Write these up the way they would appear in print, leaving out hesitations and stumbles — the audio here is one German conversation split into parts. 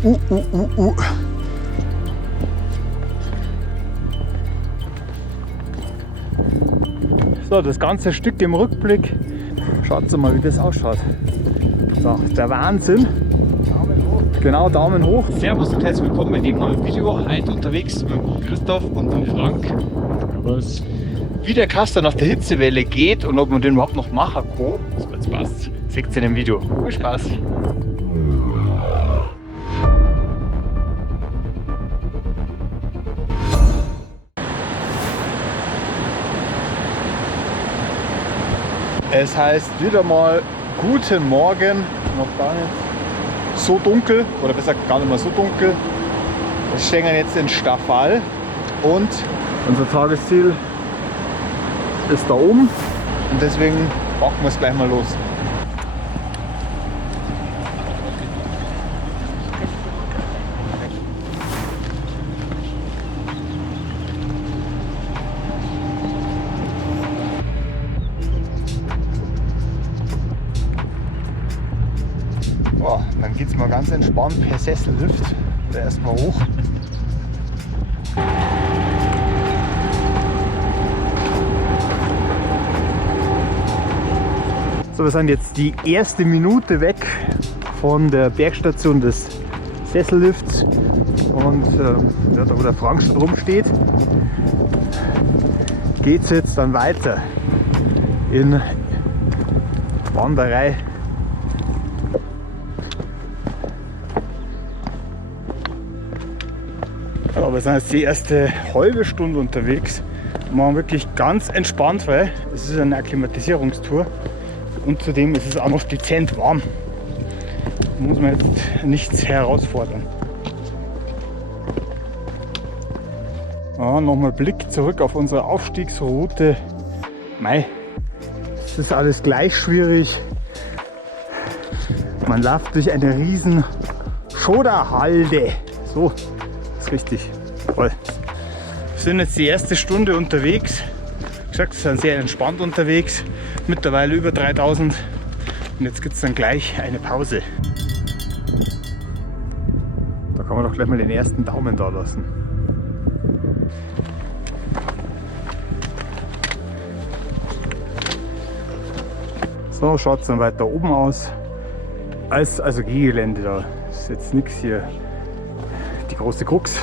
So, das ganze Stück im Rückblick. Schaut mal, wie das ausschaut. So, der Wahnsinn. Daumen hoch. Genau, Daumen hoch. Servus und herzlich willkommen bei dem neuen Video. Heute unterwegs mit Christoph und dem Frank. Was? Wie der Kaster nach der Hitzewelle geht und ob man den überhaupt noch machen kann. Das wird Spaß. Seht ihr in dem Video. Viel Spaß. Es heißt wieder mal guten Morgen, noch gar nicht so dunkel, oder besser gar nicht mehr so dunkel. Wir stehen jetzt in Staffal und unser Tagesziel ist da oben und deswegen packen wir es gleich mal los. Oh, dann geht es mal ganz entspannt per Sessellift erstmal hoch. So, wir sind jetzt die erste Minute weg von der Bergstation des Sessellifts und ja, da wo der Frank schon drum steht, geht es jetzt dann weiter in Wanderei. Aber wir sind jetzt die erste halbe Stunde unterwegs. Wir machen wirklich ganz entspannt, weil es ist eine Akklimatisierungstour und zudem ist es auch noch dezent warm. Da muss man jetzt nichts herausfordern. Ja, nochmal Blick zurück auf unsere Aufstiegsroute. Mei, es ist alles gleich schwierig. Man läuft durch eine riesen Schoderhalde. So. Richtig, toll. Wir sind jetzt die erste Stunde unterwegs. Wie gesagt, wir sind sehr entspannt unterwegs. Mittlerweile über 3000. Und jetzt gibt es dann gleich eine Pause. Da kann man doch gleich mal den ersten Daumen da lassen. So schaut es dann weiter oben aus. Also Gehgelände da. Das ist jetzt nichts hier. Die große Krux.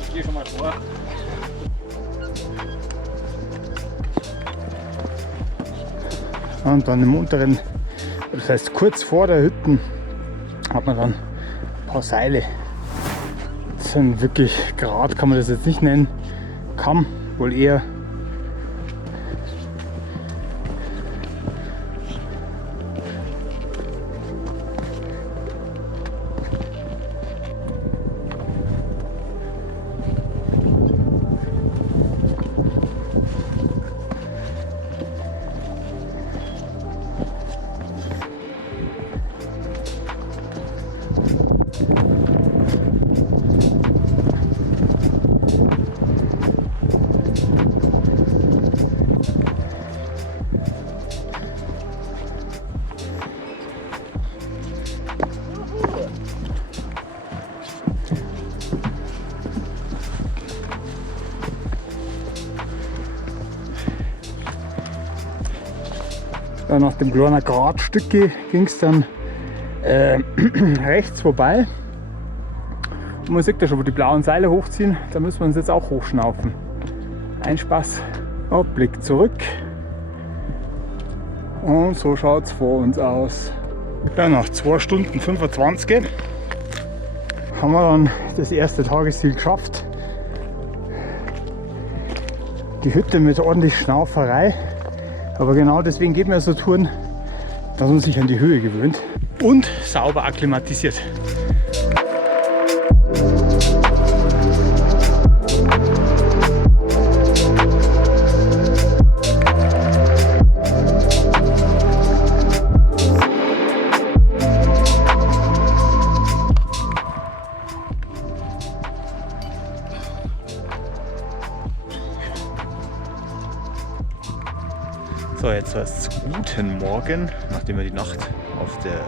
Ich gehe schon mal vor. Und dann im unteren, das heißt kurz vor der Hütte, hat man dann ein paar Seile. Das sind wirklich gerade, kann man das jetzt nicht nennen. Kamm, wohl eher nach dem kleinen Gratstück ging es dann rechts vorbei. Und man sieht ja schon, wo die blauen Seile hochziehen, da müssen wir uns jetzt auch hochschnaufen. Ein Spaß. Oh, Blick zurück. Und so schaut es vor uns aus. Ja, nach 2 Stunden 25 haben wir dann das erste Tagesziel geschafft. Die Hütte mit ordentlich Schnauferei. Aber genau deswegen geht man so Touren, dass man sich an die Höhe gewöhnt und sauber akklimatisiert. So, jetzt heißt es guten Morgen, nachdem wir die Nacht auf der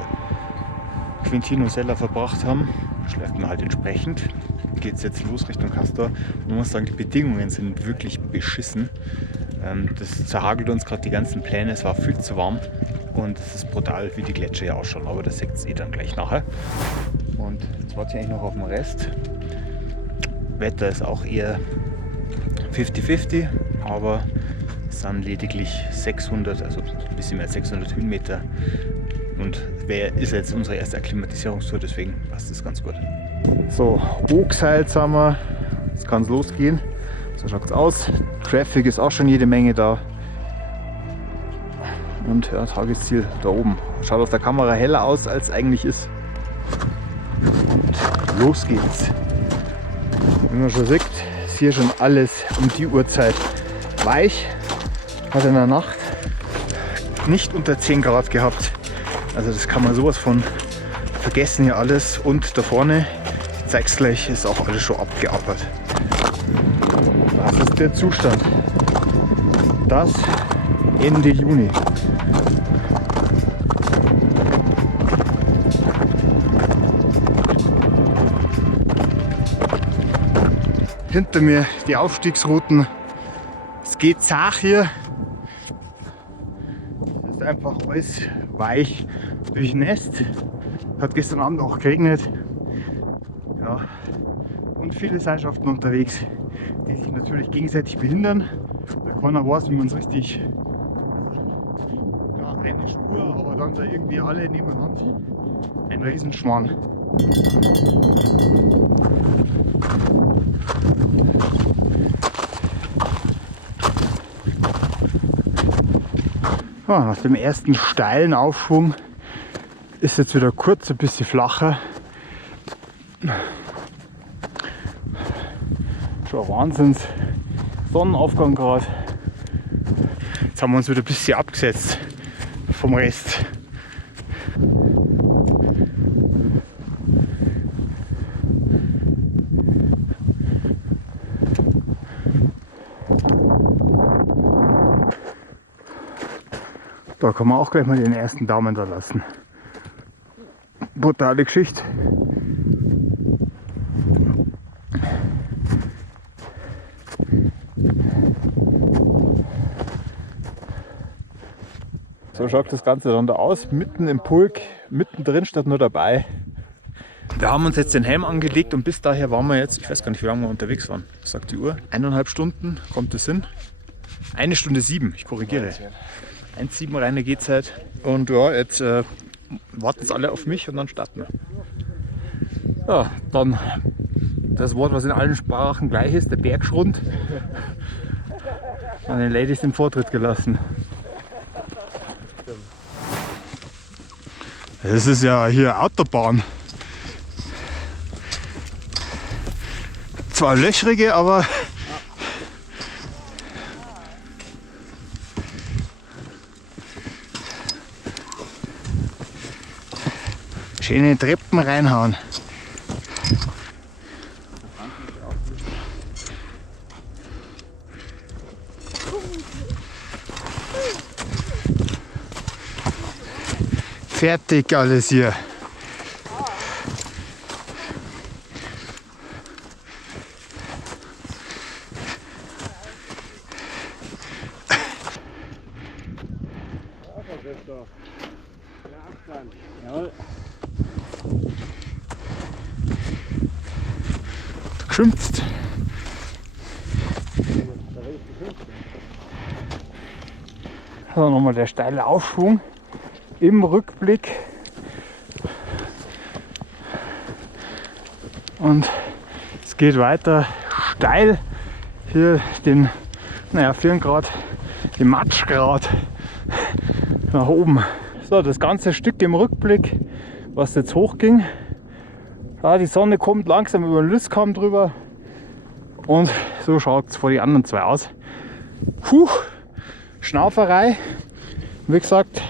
Quintino Sella verbracht haben. Schläft man halt entsprechend. Geht es jetzt los Richtung Castor. Man muss sagen, die Bedingungen sind wirklich beschissen. Das zerhagelt uns gerade die ganzen Pläne. Es war viel zu warm und es ist brutal, wie die Gletscher hier ausschauen. Aber das seht ihr dann gleich nachher. Und jetzt warte ich eigentlich noch auf den Rest. Wetter ist auch eher 50-50, aber es sind lediglich 600, also ein bisschen mehr als 600 Höhenmeter. Und ist jetzt unsere erste Akklimatisierungstour, deswegen passt das ganz gut. So, Oakseil sind wir. Jetzt kann es losgehen. So schaut es aus. Traffic ist auch schon jede Menge da. Und ja, Tagesziel da oben. Schaut auf der Kamera heller aus, als es eigentlich ist. Und los geht's. Wie man schon sieht, ist hier schon alles um die Uhrzeit weich. Hat in der Nacht nicht unter 10 Grad gehabt. Also das kann man sowas von vergessen hier alles. Und da vorne, ich zeig's gleich, ist auch alles schon abgeappert. Das ist der Zustand. Das Ende Juni. Hinter mir die Aufstiegsrouten. Es geht zach hier. Es ist einfach alles weich, durchnässt. Hat gestern Abend auch geregnet. Ja. Und viele Seilschaften unterwegs, die sich natürlich gegenseitig behindern. Da keiner weiß, wie man es richtig. Ja, eine Spur, aber dann da irgendwie alle nebeneinander. Ein Riesenschmarrn. Ja, nach dem ersten steilen Aufschwung ist jetzt wieder kurz ein bisschen flacher. Schon ein Wahnsinns Sonnenaufgang gerade. Jetzt haben wir uns wieder ein bisschen abgesetzt vom Rest. Da kann man auch gleich mal den ersten Daumen da lassen. Brutale Geschichte. So schaut das Ganze dann da aus, mitten im Pulk, mittendrin statt nur dabei. Wir haben uns jetzt den Helm angelegt und bis daher waren wir jetzt, ich weiß gar nicht, wie lange wir unterwegs waren. Was sagt die Uhr? 1,5 Stunden kommt es hin. 1 Stunde 7, ich korrigiere. 1,7 reine Gehzeit. Und ja, jetzt warten es alle auf mich und dann starten wir. Ja, dann das Wort, was in allen Sprachen gleich ist, der Bergschrund. An den Ladies den Vortritt gelassen. Das ist ja hier Autobahn. Zwar löchrige, aber schöne Treppen reinhauen. Fertig alles hier. Geschimpft. So, nochmal der steile Aufschwung im Rückblick. Und es geht weiter steil. Hier den, naja, 4 Grad, den Matschgrad nach oben. So, das ganze Stück im Rückblick, was jetzt hochging. Ja, die Sonne kommt langsam über den Lützkamm drüber. Und so schaut es vor die anderen zwei aus. Puh, Schnauferei. Wie gesagt,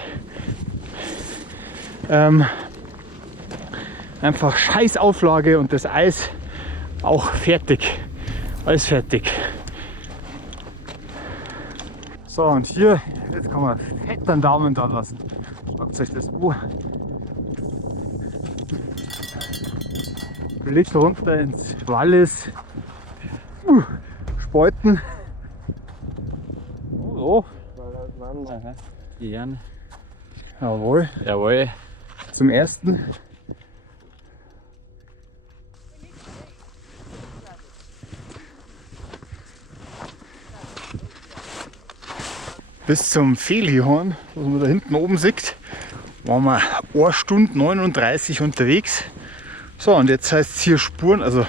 einfach scheiß Auflage und das Eis auch fertig. Alles fertig. So, und hier, jetzt kann man fett einen Daumen da lassen. Schaut euch das an. Blick runter ins Wallis. Speuten. Oh, Gern. jawohl. Jawohl. Zum ersten. Bis zum Felihorn, was man da hinten oben sieht, waren wir 1 Stunde 39 unterwegs. So, und jetzt heißt es hier Spuren, also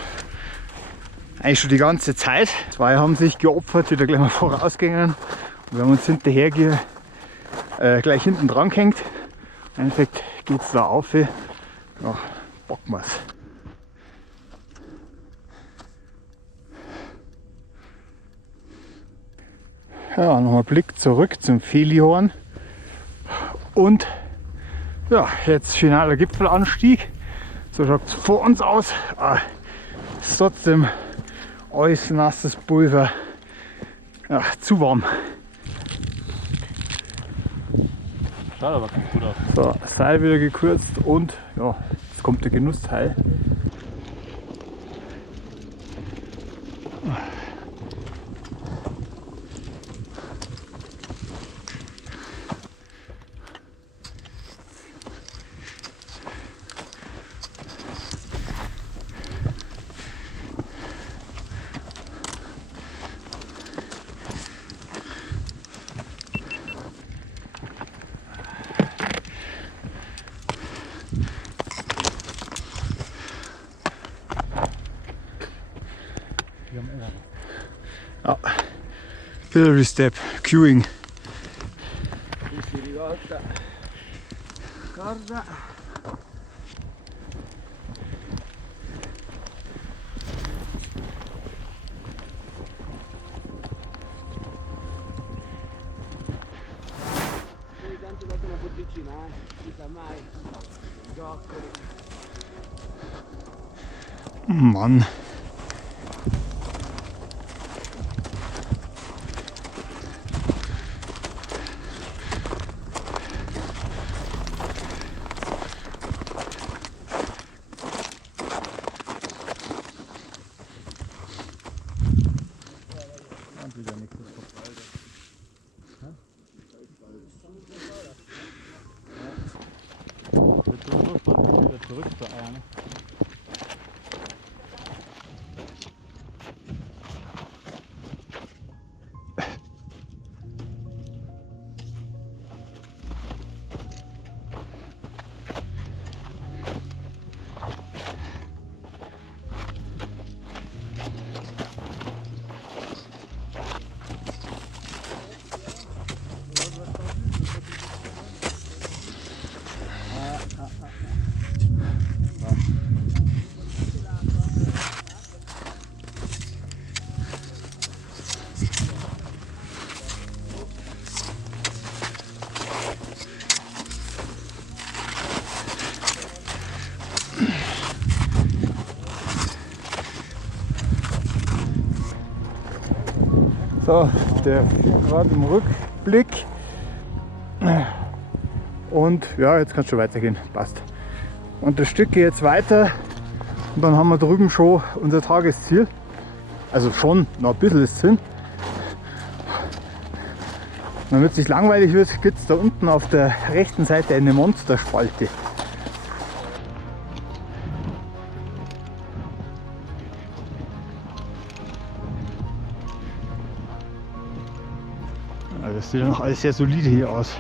eigentlich schon die ganze Zeit. 2 haben sich geopfert, wieder gleich mal vorausgegangen. Und wir haben uns hinterher gleich hinten dran gehängt. Im Endeffekt geht es da auf. Ja, bocken wir's. Ja, nochmal Blick zurück zum Felihorn. Und ja, jetzt finaler Gipfelanstieg. So schaut es vor uns aus. Ist trotzdem alles nasses Pulver. Ja, zu warm. Schaut aber ganz gut aus. So, Seil wieder gekürzt und ja, jetzt kommt der Genussteil. Ja, Hillary Step, Queuing. Mann. Zurück zu eiern. So, der liegt gerade im Rückblick. Und ja, jetzt kann es schon weitergehen. Passt. Und das Stück geht jetzt weiter. Und dann haben wir drüben schon unser Tagesziel. Also schon noch ein bisschen ist drin. Damit es nicht langweilig wird, gibt es da unten auf der rechten Seite eine Monsterspalte. Also das sieht noch alles sehr solide hier aus.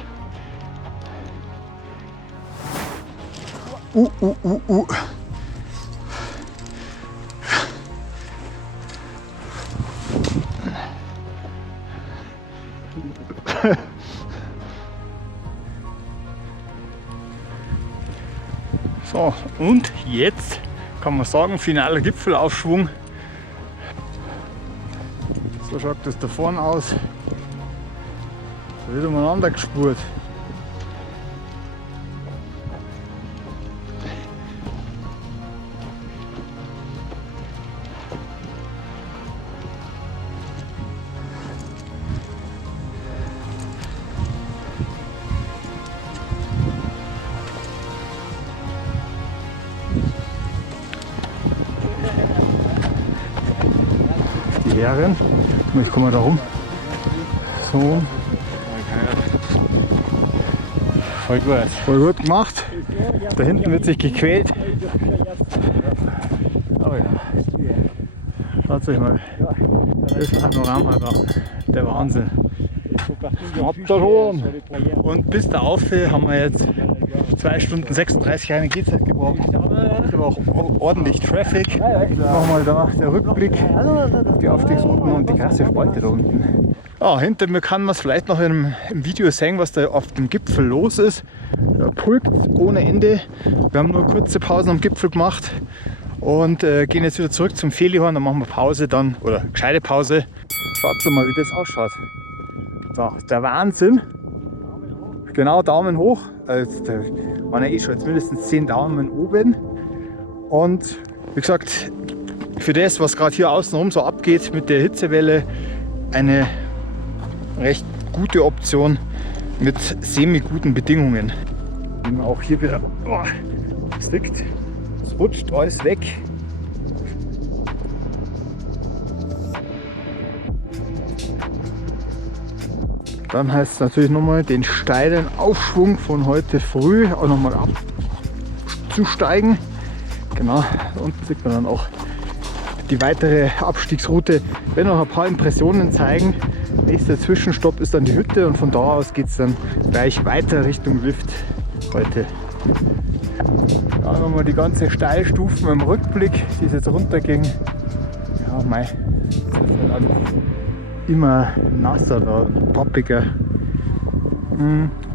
So, und jetzt kann man sagen, finaler Gipfelaufschwung. So schaut das da vorne aus. Da wird umeinander gespurt. kehren. Ich komme mal da rum. So. Voll gut. Voll gut gemacht. Da hinten wird sich gequält. Oh ja. Schaut euch mal das Panorama da. Der Wahnsinn. Und bis da auf haben wir jetzt 2 Stunden 36 eine Gehzeit gebraucht. Das war auch ordentlich Traffic. Nochmal da der Rückblick auf die Aufstiegsrouten und die krasse Spalte da unten. Ja, hinter mir kann man es vielleicht noch im Video sehen, was da auf dem Gipfel los ist. Da pulkt ohne Ende. Wir haben nur kurze Pausen am Gipfel gemacht und gehen jetzt wieder zurück zum Felihorn. Dann machen wir Pause dann, oder gescheite Pause. Schaut mal, wie das ausschaut. So, der Wahnsinn. Genau, Daumen hoch. Also, da waren ja eh schon jetzt mindestens 10 Daumen oben. Und wie gesagt, für das, was gerade hier außenrum so abgeht mit der Hitzewelle, eine recht gute Option mit semi-guten Bedingungen. Auch hier wieder, oh, es liegt, es rutscht alles weg. Dann heißt es natürlich nochmal den steilen Aufschwung von heute früh auch nochmal abzusteigen. Genau, da unten sieht man dann auch die weitere Abstiegsroute. Ich werde noch ein paar Impressionen zeigen. Nächster Zwischenstopp ist dann die Hütte und von da aus geht es dann gleich weiter Richtung Lift heute. Da nochmal die ganze Steilstufen im Rückblick, die es jetzt runterging. Ja, mei, das ist halt alles immer nasser oder poppiger.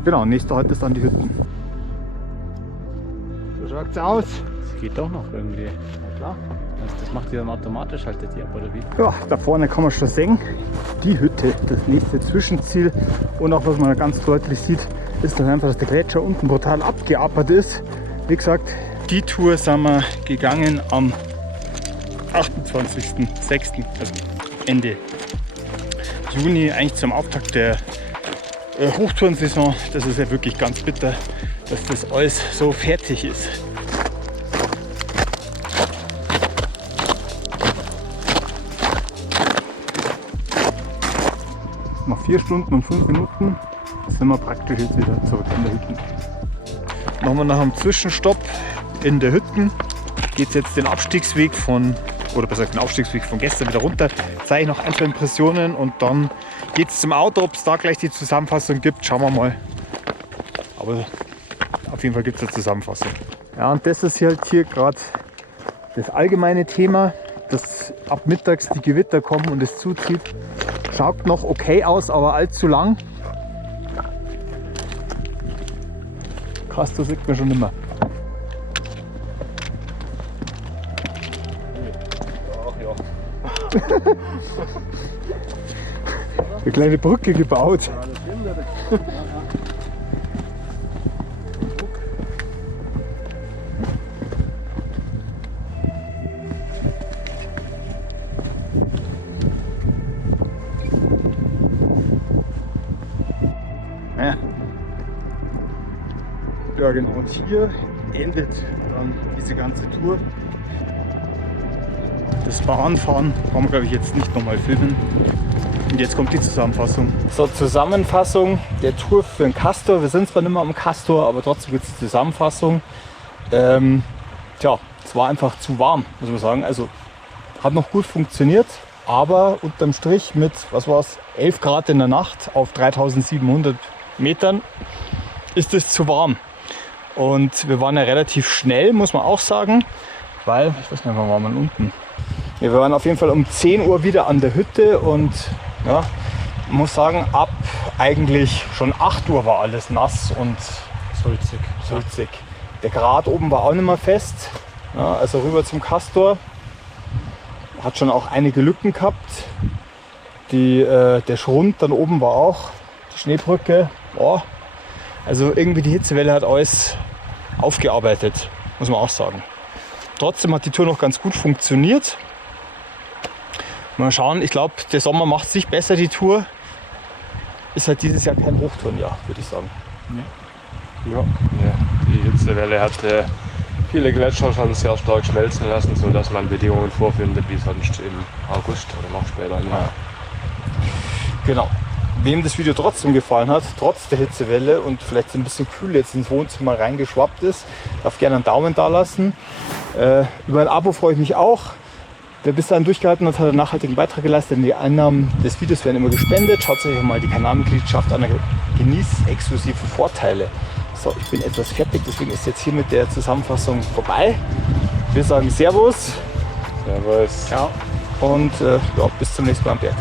Genau, nächster Halt ist dann die Hütten. So schaut es aus. Das geht doch noch irgendwie. Ja, klar. Das macht die dann automatisch, haltet die ab, oder wie? Ja, da vorne kann man schon sehen, die Hütte, das nächste Zwischenziel. Und auch was man ganz deutlich sieht, ist dann einfach, dass der Gletscher unten brutal abgeappert ist. Wie gesagt, die Tour sind wir gegangen am 28.06., also Ende Juni, eigentlich zum Auftakt der Hochtourensaison. Das ist ja wirklich ganz bitter, dass das alles so fertig ist. Nach 4 Stunden und 5 Minuten sind wir praktisch jetzt wieder zurück in der Hütte. Machen wir nach einem Zwischenstopp in der Hütte. Geht es jetzt den Abstiegsweg von, oder besser gesagt den Aufstiegsweg von gestern wieder runter. Zeige ich noch ein, 2 Impressionen und dann geht es zum Auto. Ob es da gleich die Zusammenfassung gibt, schauen wir mal. Aber auf jeden Fall gibt es eine Zusammenfassung. Ja, und das ist halt hier gerade das allgemeine Thema, dass ab mittags die Gewitter kommen und es zuzieht. Schaut noch okay aus, aber allzu lang. Castor sieht man schon immer. Ach ja. Eine kleine Brücke gebaut. Ja genau, und hier endet dann diese ganze Tour. Das Bahnfahren kann man, glaube ich, jetzt nicht nochmal filmen. Und jetzt kommt die Zusammenfassung. So, Zusammenfassung der Tour für den Castor. Wir sind zwar nicht mehr am Castor, aber trotzdem gibt es die Zusammenfassung. Tja, es war einfach zu warm, muss man sagen. Also hat noch gut funktioniert, aber unterm Strich mit, was war es, 11 Grad in der Nacht auf 3700 Metern ist es zu warm. Und wir waren ja relativ schnell, muss man auch sagen, weil, ich weiß nicht, wann waren wir unten? Ja, wir waren auf jeden Fall um 10 Uhr wieder an der Hütte und ja, man muss sagen, ab eigentlich schon 8 Uhr war alles nass und sulzig. Der Grat oben war auch nicht mehr fest, ja, also rüber zum Castor. Hat schon auch einige Lücken gehabt. Der Schrund dann oben war auch, die Schneebrücke. Oh. Also irgendwie die Hitzewelle hat alles aufgearbeitet, muss man auch sagen. Trotzdem hat die Tour noch ganz gut funktioniert. Mal schauen, ich glaube, der Sommer macht sich besser, die Tour. Ist halt dieses Jahr kein Hochtourenjahr, würde ich sagen. Ja. Die Hitzewelle hatte viele Gletscher schon sehr stark schmelzen lassen, sodass man Bedingungen vorfindet wie sonst im August oder noch später im Jahr. Genau. Wem das Video trotzdem gefallen hat, trotz der Hitzewelle und vielleicht so ein bisschen kühl jetzt ins Wohnzimmer reingeschwappt ist, darf gerne einen Daumen da lassen. Über ein Abo freue ich mich auch. Wer bis dahin durchgehalten hat, hat einen nachhaltigen Beitrag geleistet. Die Einnahmen des Videos werden immer gespendet. Schaut euch mal die Kanalmitgliedschaft an, genießt exklusive Vorteile. So, ich bin etwas fertig, deswegen ist jetzt hier mit der Zusammenfassung vorbei. Wir sagen Servus. Servus. Ja. Und ja, bis zum nächsten Mal am Berg.